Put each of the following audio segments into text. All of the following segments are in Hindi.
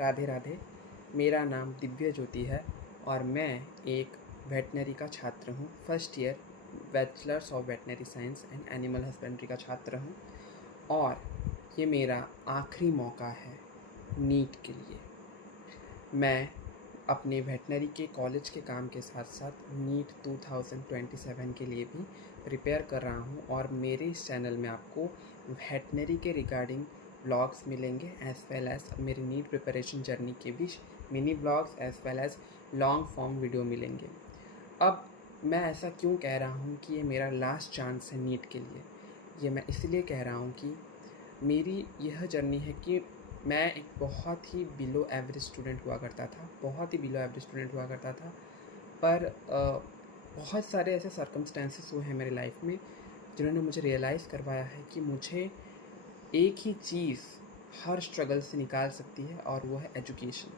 राधे राधे। मेरा नाम दिव्य ज्योति है और मैं एक वेटनरी का छात्र हूँ। First year bachelors of veterinary science and animal husbandry का छात्र हूँ और ये मेरा आखिरी मौका है नीट के लिए। मैं अपने वेटनरी के कॉलेज के काम के साथ साथ नीट 2027 के लिए भी प्रिपेयर कर रहा हूँ और मेरे इस चैनल में आपको वेटनरी के रिगार्डिंग ब्लॉग्स मिलेंगे एज़ वेल एज़ मेरी नीट प्रिपरेशन जर्नी के भी mini blogs as well as long form video मिलेंगे। अब मैं ऐसा क्यों कह रहा हूँ कि ये मेरा लास्ट चांस है नीट के लिए? ये मैं इसलिए कह रहा हूँ कि मेरी यह जर्नी है कि मैं एक बहुत ही बिलो एवरेज स्टूडेंट हुआ करता था, बहुत ही बिलो एवरेज स्टूडेंट हुआ करता था। पर बहुत सारे ऐसे सर्कमस्टेंसेस हुए हैं मेरी लाइफ में जिन्होंने मुझे रियलाइज़ करवाया है कि मुझे एक ही चीज़ हर स्ट्रगल से निकाल सकती है और वो है एजुकेशन।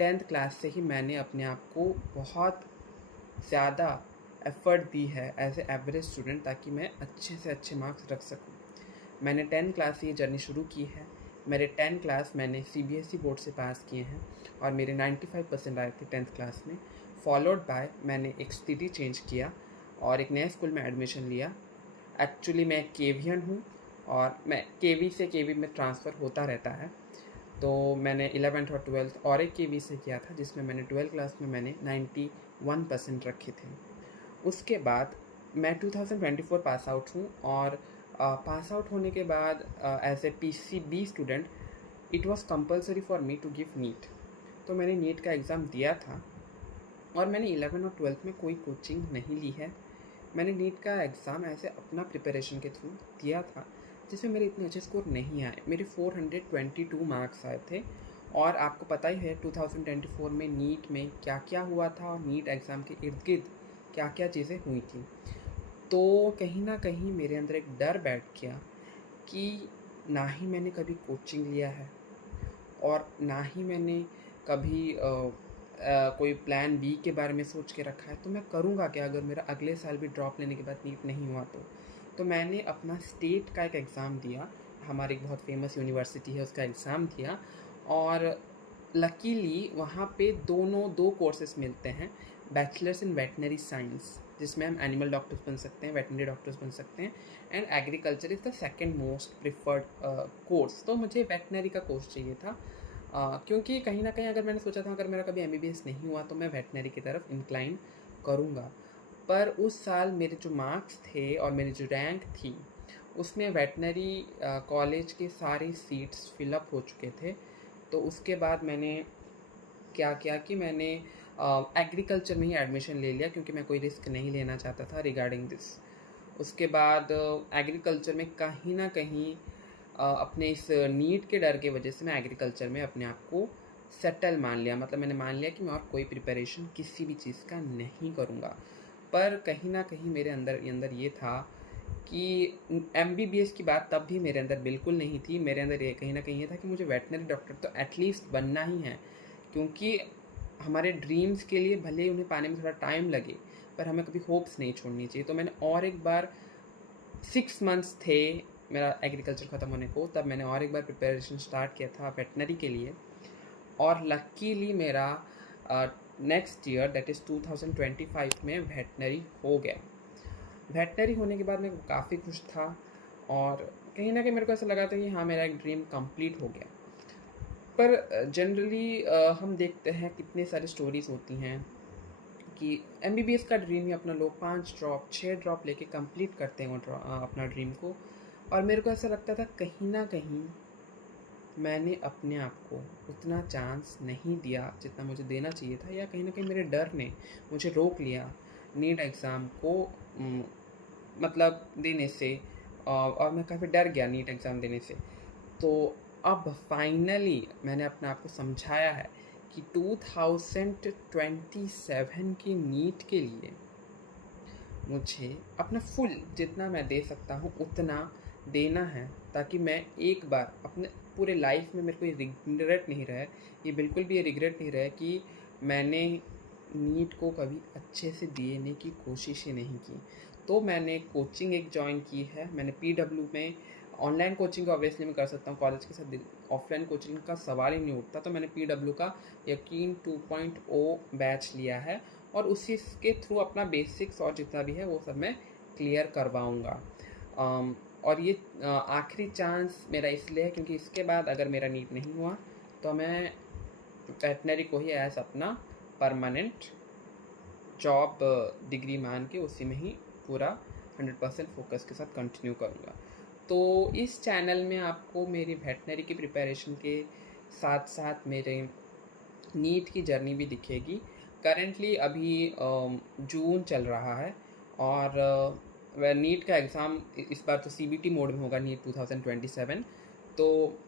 10th क्लास से ही मैंने अपने आप को बहुत ज़्यादा एफ़र्ट दी है एज़ ए एवरेज स्टूडेंट ताकि मैं अच्छे से अच्छे मार्क्स रख सकूं। मैंने 10th क्लास से ये जर्नी शुरू की है। मेरे 10 क्लास मैंने सीबीएसई बोर्ड से पास किए हैं और मेरे 95% आए थे 10th क्लास में। फॉलोड बाय मैंने एक सिटी चेंज किया और एक नए स्कूल में एडमिशन लिया। एक्चुअली मैं एक केवियन हूँ और मैं केवी से केवी में ट्रांसफ़र होता रहता है। तो मैंने 11th और 12th और एक केवी से किया था जिसमें मैंने 12th क्लास में मैंने 91% रखे थे। उसके बाद मैं 2024 पास आउट हूँ और पास आउट होने के बाद as a PCB student it was compulsory for me to give NEET. तो मैंने नीट का एग्ज़ाम दिया था और मैंने 11 और 12th में कोई कोचिंग नहीं ली है। मैंने नीट का एग्ज़ाम ऐसे अपना प्रिपरेशन के थ्रू दिया था जिसमें मेरे इतने अच्छे स्कोर नहीं आए। मेरे 422 मार्क्स आए थे और आपको पता ही है 2024 में नीट में क्या क्या हुआ था और नीट एग्ज़ाम के इर्द गिर्द क्या क्या चीज़ें हुई थी। तो कहीं ना कहीं मेरे अंदर एक डर बैठ गया कि ना ही मैंने कभी कोचिंग लिया है और ना ही मैंने कभी कोई प्लान बी के बारे में सोच के रखा है। तो मैं करूँगा क्या अगर मेरा अगले साल भी ड्रॉप लेने के बाद नीट नहीं हुआ तो मैंने अपना स्टेट का एक एग्ज़ाम दिया। हमारी एक बहुत फेमस यूनिवर्सिटी है उसका एग्ज़ाम दिया और लकीली वहाँ पे दो कोर्सेस मिलते हैं। बैचलर्स इन वेटनरी साइंस जिसमें हम एनिमल डॉक्टर्स बन सकते हैं, वेटनरी डॉक्टर्स बन सकते हैं and agriculture is the second most preferred course. तो मुझे वेटनरी का कोर्स चाहिए था क्योंकि कहीं ना कहीं अगर मैंने सोचा था अगर मेरा कभी एमबीबीएस नहीं हुआ तो मैं वेटनरी की तरफ इंक्लाइन करूँगा। पर उस साल मेरे जो मार्क्स थे और मेरी जो रैंक थी उसमें वेटनरी कॉलेज के सारे सीट्स फिलअप हो चुके थे। तो उसके बाद मैंने क्या किया कि मैंने एग्रीकल्चर में ही एडमिशन ले लिया क्योंकि मैं कोई रिस्क नहीं लेना चाहता था रिगार्डिंग दिस। उसके बाद एग्रीकल्चर में कहीं ना कहीं अपने इस नीट के डर के वजह से मैं एग्रीकल्चर में अपने आप को सेटल मान लिया। मतलब मैंने मान लिया कि मैं और कोई प्रिपरेशन किसी भी चीज़ का नहीं करूँगा। पर कहीं ना कहीं मेरे अंदर ये था कि एमबीबीएस की बात तब भी मेरे अंदर बिल्कुल नहीं थी। मेरे अंदर ये कहीं ना कहीं ये था कि मुझे वेटनरी डॉक्टर तो एटलीस्ट बनना ही है क्योंकि हमारे ड्रीम्स के लिए भले ही उन्हें पाने में थोड़ा टाइम लगे पर हमें कभी होप्स नहीं छोड़नी चाहिए। तो मैंने और एक बार 6 मंथ्स थे मेरा एग्रीकल्चर ख़त्म होने को, तब मैंने और एक बार प्रिपरेशन स्टार्ट किया था वेटनरी के लिए और लकीली मेरा नेक्स्ट ईयर दैट इज़ 2025 में वेटनरी हो गया। वेटनरी होने के बाद मैं काफ़ी खुश था और कहीं ना कहीं मेरे को ऐसा लगा था कि हाँ मेरा एक ड्रीम कंप्लीट हो गया। पर जनरली हम देखते हैं कितने सारी स्टोरीज़ होती हैं कि एमबीबीएस का ड्रीम ही अपना लोग 5 ड्रॉप 6 ड्रॉप लेके कंप्लीट करते हैं अपना ड्रीम को। और मेरे को ऐसा लगता था कहीं ना कहीं मैंने अपने आप को उतना चांस नहीं दिया जितना मुझे देना चाहिए था, या कहीं ना कहीं मेरे डर ने मुझे रोक लिया नीट एग्ज़ाम को मतलब देने से। और मैं काफ़ी डर गया नीट एग्ज़ाम देने से। तो अब फाइनली मैंने अपने आप को समझाया है कि 2027 की नीट के लिए मुझे अपना फुल जितना मैं दे सकता हूँ उतना देना है ताकि मैं एक बार अपने पूरे लाइफ में मेरे को ये रिग्रेट नहीं रहे, ये बिल्कुल भी ये रिग्रेट नहीं रहे कि मैंने नीट को कभी अच्छे से देने की कोशिश ही नहीं की। तो मैंने कोचिंग एक ज्वाइन की है। मैंने पीडब्ल्यू में ऑनलाइन कोचिंग ऑब्वियसली मैं कर सकता हूँ, कॉलेज के साथ ऑफलाइन कोचिंग का सवाल ही नहीं उठता। तो मैंने PW का यकीन 2.0 बैच लिया है और उसी के थ्रू अपना बेसिक्स और जितना भी है वो सब मैं क्लियर करवाऊँगा। और ये आखिरी चांस मेरा इसलिए है क्योंकि इसके बाद अगर मेरा नीट नहीं हुआ तो मैं वेटनरी को ही एज अपना परमानेंट जॉब डिग्री मान के उसी में ही पूरा 100% फोकस के साथ कंटिन्यू करूँगा। तो इस चैनल में आपको मेरी वेटनरी की प्रिपरेशन के साथ साथ मेरे नीट की जर्नी भी दिखेगी। करेंटली अभी जून चल रहा है और वह नीट का एग्ज़ाम इस बार तो CBT मोड में होगा, नीट 2027। तो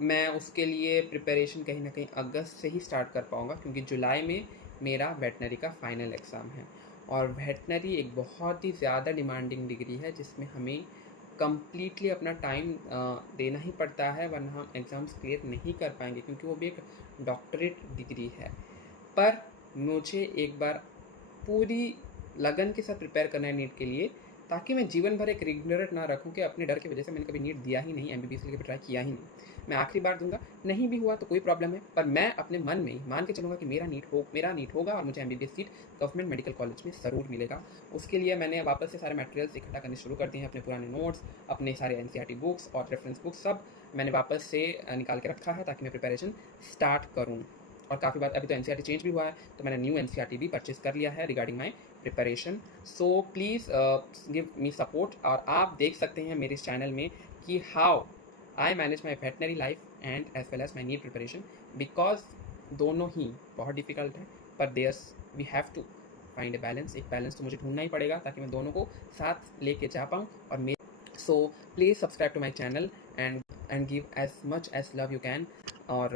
मैं उसके लिए प्रिपरेशन कहीं ना कहीं अगस्त से ही स्टार्ट कर पाऊँगा क्योंकि जुलाई में मेरा वेटनरी का फाइनल एग्ज़ाम है। और वेटनरी एक बहुत ही ज़्यादा डिमांडिंग डिग्री है जिसमें हमें कम्प्लीटली अपना टाइम देना ही पड़ता है, वरना हम एग्ज़ाम्स क्लियर नहीं कर पाएंगे क्योंकि वो भी एक डॉक्टरेट डिग्री है। पर मुझे एक बार पूरी लगन के साथ प्रिपेयर करना है नीट के लिए, ताकि मैं जीवन भर एक रिग्रेट ना रखूं कि अपने डर की वजह से मैंने कभी नीट दिया ही नहीं, MBBS के लिए ट्राई किया ही नहीं। मैं आखिरी बार दूंगा, नहीं भी हुआ तो कोई प्रॉब्लम है, पर मैं अपने मन में ही मान के चलूँगा कि मेरा नीट होगा और मुझे MBBS seat government medical college में ज़रूर मिलेगा। उसके लिए मैंने वापस से सारे मटेरियल्स इकट्ठा करने शुरू कर दिए हैं, अपने पुराने नोट्स, अपने सारे NCERT बुक्स और रेफरेंस बुक्स सब मैंने वापस से निकाल के रखा है ताकि मैं प्रिपरेशन स्टार्ट करूँ। और काफ़ी बार अभी तो NCERT चेंज भी हुआ है, तो मैंने न्यू NCERT भी परचेज कर लिया है regarding my preparation. So please give me support. और आप देख सकते हैं मेरे इस चैनल में कि how I manage my veterinary life and as well as my NEET preparation, because दोनों ही बहुत डिफिकल्ट है, पर there's we have to find a balance. एक बैलेंस तो मुझे ढूंढना ही पड़ेगा ताकि मैं दोनों को साथ लेके जा पाऊँ। और मेरे so please subscribe to my channel and give as much as love you can. और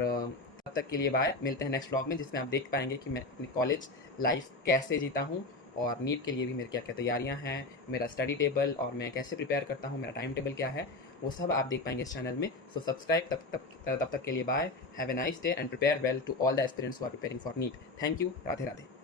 तब तक के लिए बाय, मिलते हैं नेक्स्ट व्लॉग में जिसमें आप देख पाएंगे कि मैं अपनी कॉलेज लाइफ कैसे जीता हूँ और नीट के लिए भी मेरी क्या क्या तैयारियाँ हैं, मेरा स्टडी टेबल और मैं कैसे प्रिपेयर करता हूँ, मेरा टाइम टेबल क्या है, वो सब आप देख पाएंगे इस चैनल में। So subscribe. तब तक के लिए bye, have a nice day and prepare well to all the aspirants who are preparing for NEET. Thank you. Radhe Radhe.